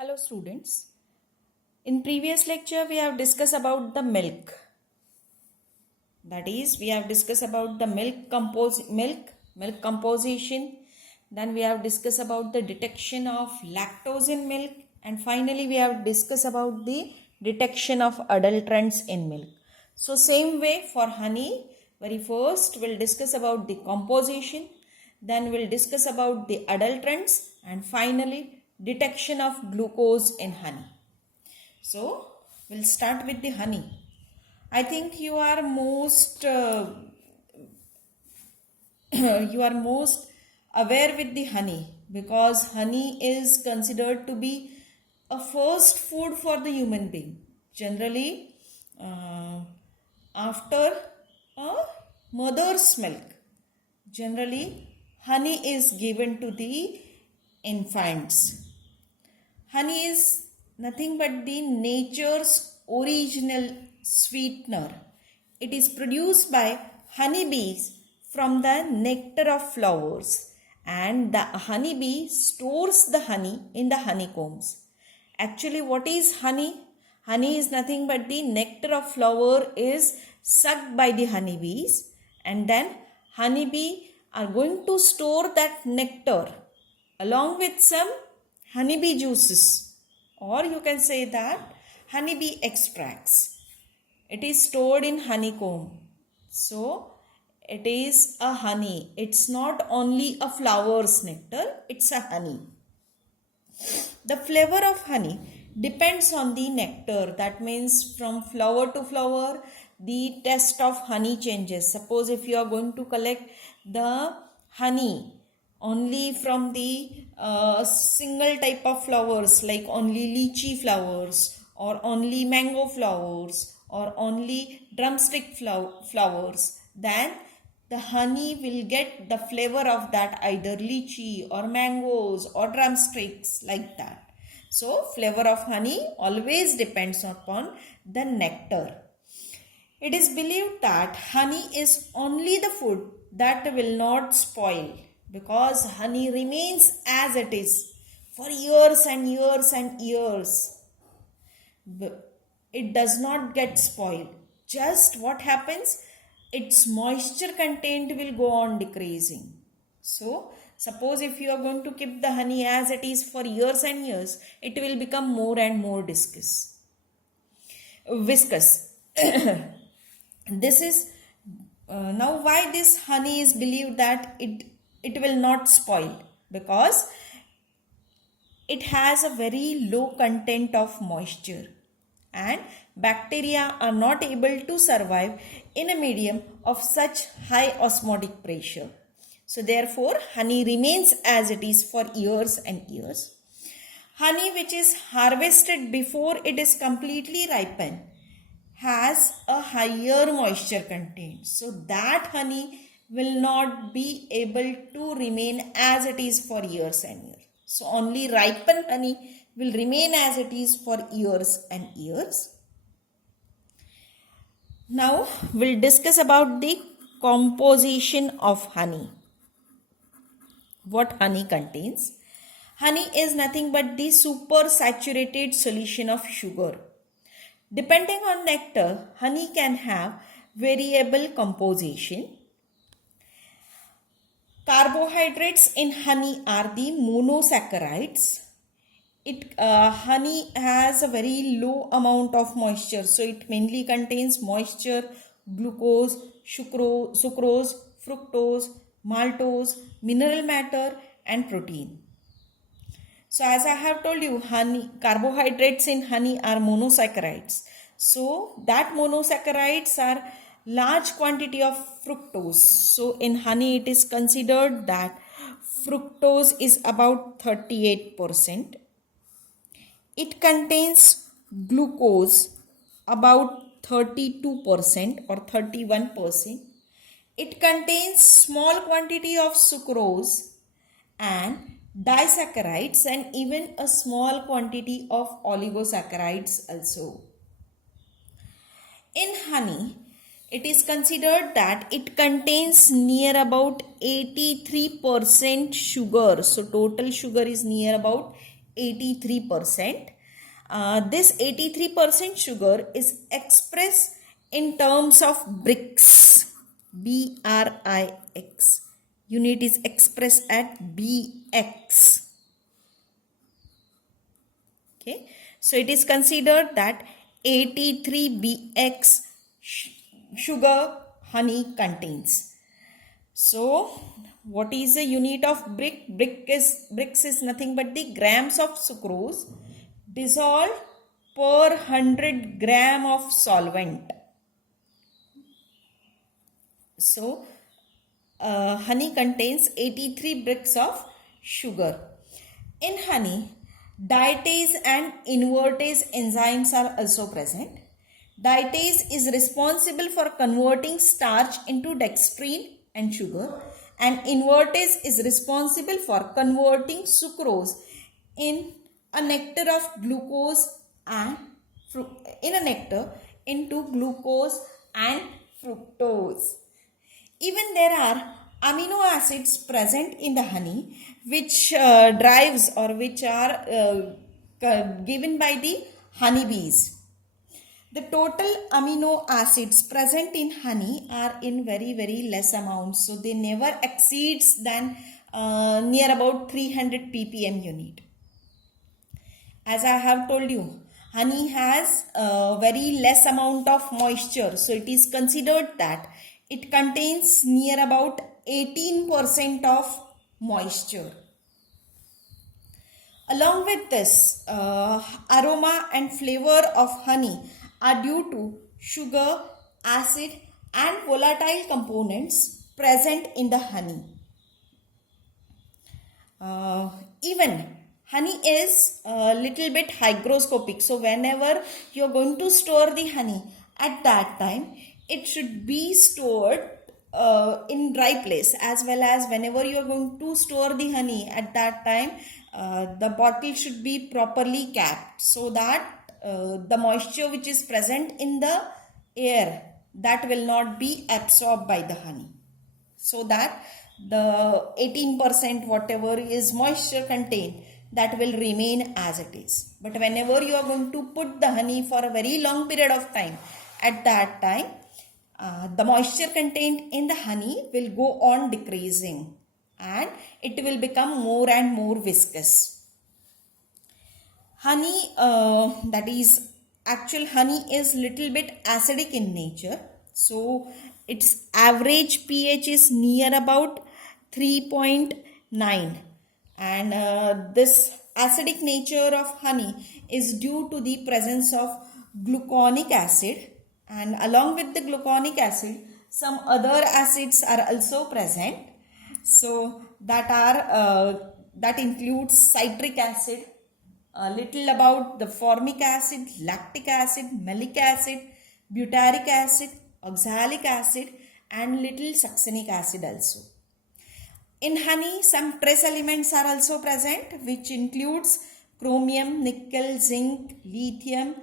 Hello students. In previous lecture we have discussed about the milk. That is, we have discussed about the milk composition. Then we have discussed about the detection of lactose in milk, and finally we have discussed about the detection of adulterants in milk. So same way for honey, very first we'll discuss about the composition, then we'll discuss about the adulterants, and finally detection of glucose in honey. So we'll start with the honey. I think you are most aware with the honey, because honey is considered to be a first food for the human being. Generally, after a mother's milk, generally honey is given to the infants. Honey is nothing but the nature's original sweetener. It is produced by honeybees from the nectar of flowers, and the honeybee stores the honey in the honeycombs. Actually, what is honey? Honey is nothing but the nectar of flower is sucked by the honeybees, and then honeybee are going to store that nectar along with some honeybee juices, or you can say that honeybee extracts. It is stored in honeycomb. So it is a honey. It's not only a flower's nectar, it's a honey. The flavor of honey depends on the nectar. That means from flower to flower, the taste of honey changes. Suppose if you are going to collect the honey only from the single type of flowers, like only lychee flowers or only mango flowers or only drumstick flowers, then the honey will get the flavor of that either lychee or mangoes or drumsticks, like that. So flavor of honey always depends upon the nectar. It is believed that honey is only the food that will not spoil, because honey remains as it is for years and years and years. It does not get spoiled. Just what happens? Its moisture content will go on decreasing. So, suppose if you are going to keep the honey as it is for years and years, it will become more and more viscous. This is now why this honey is believed that it will not spoil, because it has a very low content of moisture, and bacteria are not able to survive in a medium of such high osmotic pressure. So therefore honey remains as it is for years and years. Honey which is harvested before it is completely ripened has a higher moisture content. So that honey will not be able to remain as it is for years and years. So only ripened honey will remain as it is for years and years. Now we'll discuss about the composition of honey. What honey contains? Honey is nothing but the supersaturated solution of sugar. Depending on nectar, honey can have variable composition. Carbohydrates in honey are the monosaccharides. Honey has a very low amount of moisture, so it mainly contains moisture, glucose, sucrose, fructose, maltose, mineral matter, and protein. So as I have told you, carbohydrates in honey are monosaccharides. So that monosaccharides are large quantity of fructose. So in honey it is considered that fructose is about 38%. It contains glucose about 32% or 31%. It contains small quantity of sucrose and disaccharides, and even a small quantity of oligosaccharides also. In honey, it is considered that it contains near about 83% sugar. So total sugar is near about 83%. This 83% sugar is expressed in terms of Brix. BRIX. Unit is expressed at BX. Okay. So it is considered that 83 BX sugar honey contains. So what is the unit of Brix? Brix is nothing but the grams of sucrose dissolved per 100 gram of solvent. So honey contains 83 Brix of sugar. In honey, diastase and invertase enzymes are also present. Diastase is responsible for converting starch into dextrine and sugar, and invertase is responsible for converting sucrose in a nectar of glucose and into glucose and fructose. Even there are amino acids present in the honey which drives or which are given by the honeybees. The total amino acids present in honey are in very less amounts, so they never exceeds than near about 300 ppm unit. As I have told you, honey has a very less amount of moisture, so it is considered that it contains near about 18% of moisture. Along with this, aroma and flavor of honey are due to sugar, acid and volatile components present in the honey. Even honey is a little bit hygroscopic. So whenever you are going to store the honey, at that time it should be stored in dry place, as well as whenever you are going to store the honey, at that time the bottle should be properly capped, so that the moisture which is present in the air, that will not be absorbed by the honey, so that the 18% whatever is moisture contained, that will remain as it is. But whenever you are going to put the honey for a very long period of time, at that time the moisture contained in the honey will go on decreasing and it will become more and more viscous. Honey, that is actual honey, is little bit acidic in nature. So its average pH is near about 3.9, and this acidic nature of honey is due to the presence of gluconic acid, and along with the gluconic acid some other acids are also present. So that includes citric acid, a little about the formic acid, lactic acid, malic acid, butyric acid, oxalic acid and little succinic acid also. In honey, some trace elements are also present, which includes chromium, nickel, zinc, lithium,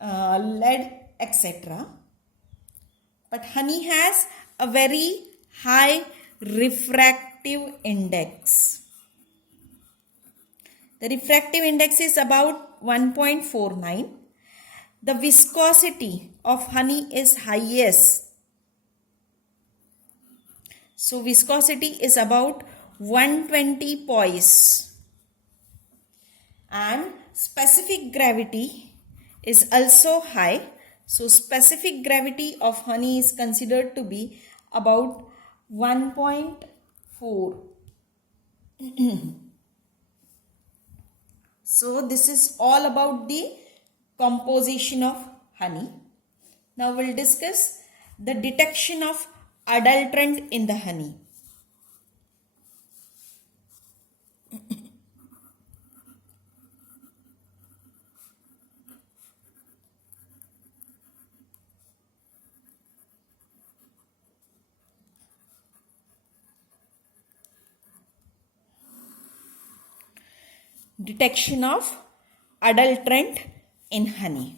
lead, etc. But honey has a very high refractive index. The refractive index is about 1.49. The viscosity of honey is highest. So viscosity is about 120 poise. And specific gravity is also high. So specific gravity of honey is considered to be about 1.4. So this is all about the composition of honey. Now we'll discuss the detection of adulterant in the honey. Detection of adulterant in honey.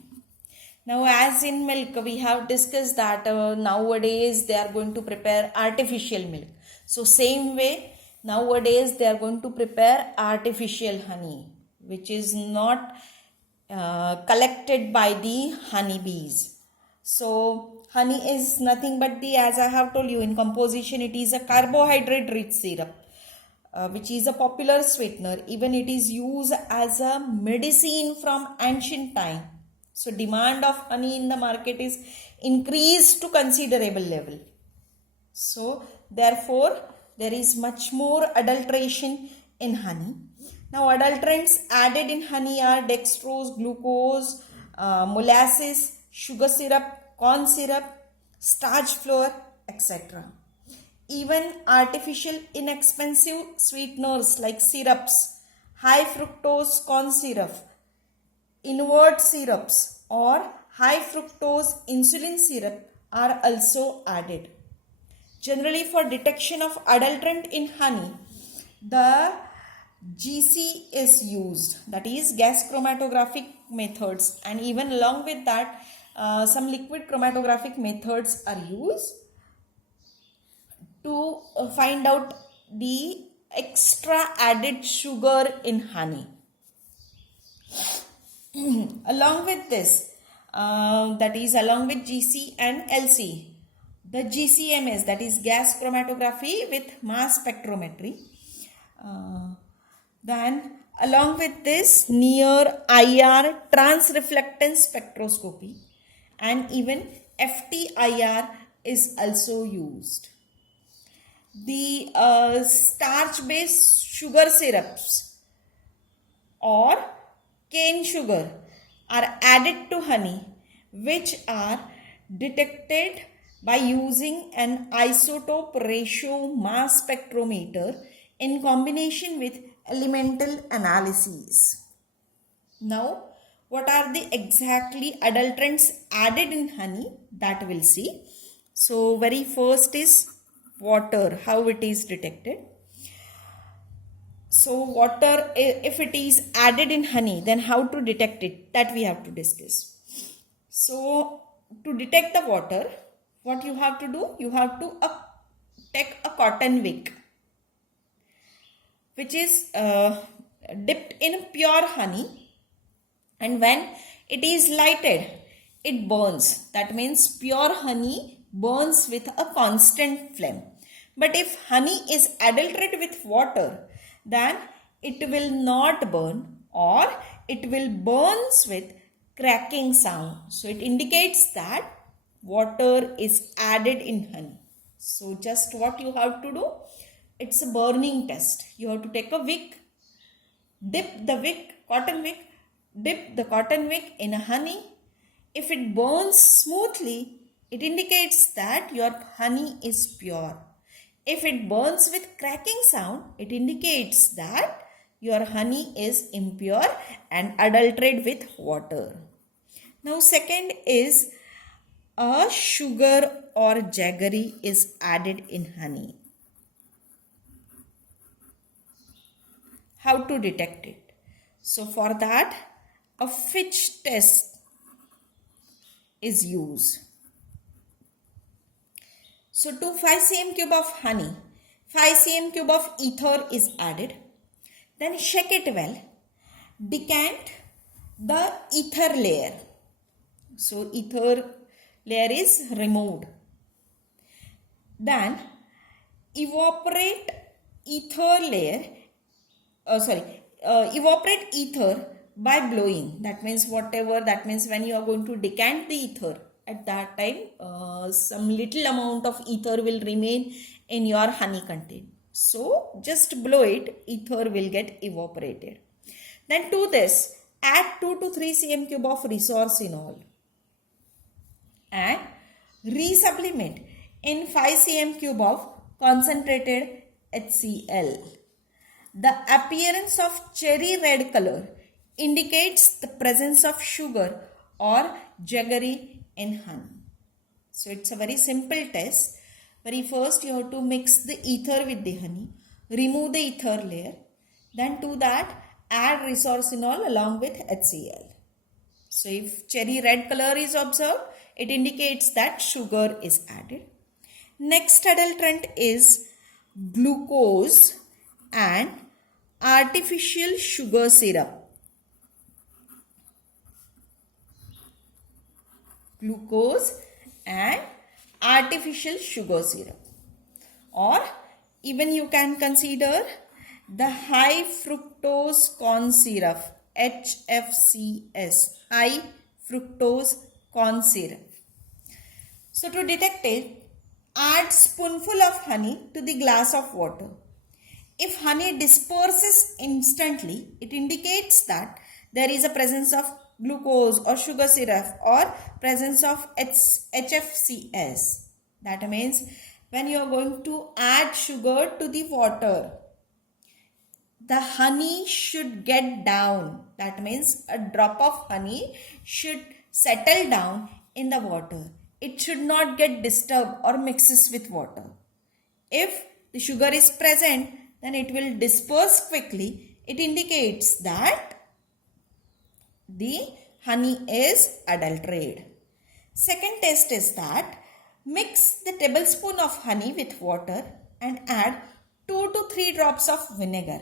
Now, as in milk, we have discussed that nowadays they are going to prepare artificial milk. So same way, nowadays they are going to prepare artificial honey. which is not collected by the honeybees. So honey is nothing but the, as I have told you, in composition it is a carbohydrate rich syrup, which is a popular sweetener. Even it is used as a medicine from ancient time. So demand of honey in the market is increased to considerable level. So therefore there is much more adulteration in honey. Now adulterants added in honey are dextrose, glucose, molasses, sugar syrup, corn syrup, starch flour, etc. Even artificial inexpensive sweeteners like syrups, high fructose corn syrup, invert syrups or high fructose insulin syrup are also added. Generally, for detection of adulterant in honey, the GC is used, that is gas chromatographic methods, and even along with that some liquid chromatographic methods are used to find out the extra added sugar in honey. Along with this, that is along with GC and LC, the GCMS, that is gas chromatography with mass spectrometry. Then along with this, near IR transreflectance spectroscopy, and even FTIR is also used. The starch based sugar syrups or cane sugar are added to honey, which are detected by using an isotope ratio mass spectrometer in combination with elemental analyses. Now, what are the exactly adulterants added in honey, that we'll see. So very first is water, how it is detected. So water, if it is added in honey, then how to detect it, that we have to discuss. So to detect the water, what you have to do, you have to take a cotton wick which is dipped in pure honey, and when it is lighted, it burns. That means pure honey burns with a constant flame. But if honey is adulterated with water, then it will not burn, or it will burns with cracking sound. So it indicates that water is added in honey. So just what you have to do, it's a burning test. You have to take a wick, dip the wick, cotton wick, dip the cotton wick in a honey. If it burns smoothly, it indicates that your honey is pure. If it burns with cracking sound, it indicates that your honey is impure and adulterated with water. Now second is a sugar or jaggery is added in honey. How to detect it? So for that, a Fitch test is used. So to 5 cm cube of honey, 5 cm cube of ether is added. Then shake it well. Decant the ether layer. So ether layer is removed. Then evaporate ether layer. Evaporate ether by blowing. That means when you are going to decant the ether, at that time some little amount of ether will remain in your honey container. So just blow it, ether will get evaporated. Then to this, add 2 to 3 cm cube of resorcinol and resublimate in 5 cm cube of concentrated HCl. The appearance of cherry red color indicates the presence of sugar or jaggery in honey. So it's a very simple test. Very first you have to mix the ether with the honey, remove the ether layer, then to that add resorcinol along with HCl. So if cherry red color is observed, it indicates that sugar is added. Next adulterant is glucose and artificial sugar syrup glucose and artificial sugar syrup. Or even you can consider the high fructose corn syrup, HFCS, high fructose corn syrup. So to detect it, add spoonful of honey to the glass of water. If honey disperses instantly, it indicates that there is a presence of glucose or sugar syrup or presence of HFCS. That means when you are going to add sugar to the water, the honey should get down. That means a drop of honey should settle down in the water. It should not get disturbed or mixes with water. If the sugar is present, then it will disperse quickly. It indicates that the honey is adulterated. Second test is that mix the tablespoon of honey with water and add 2 to 3 drops of vinegar.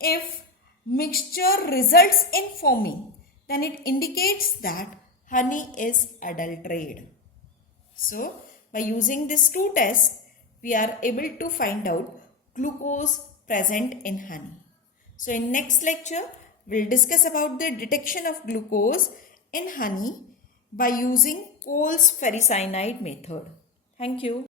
If mixture results in foaming, then it indicates that honey is adulterated. So, by using these two tests, we are able to find out glucose present in honey. So, in next lecture, we'll discuss about the detection of glucose in honey by using Coles ferricyanide method. Thank you.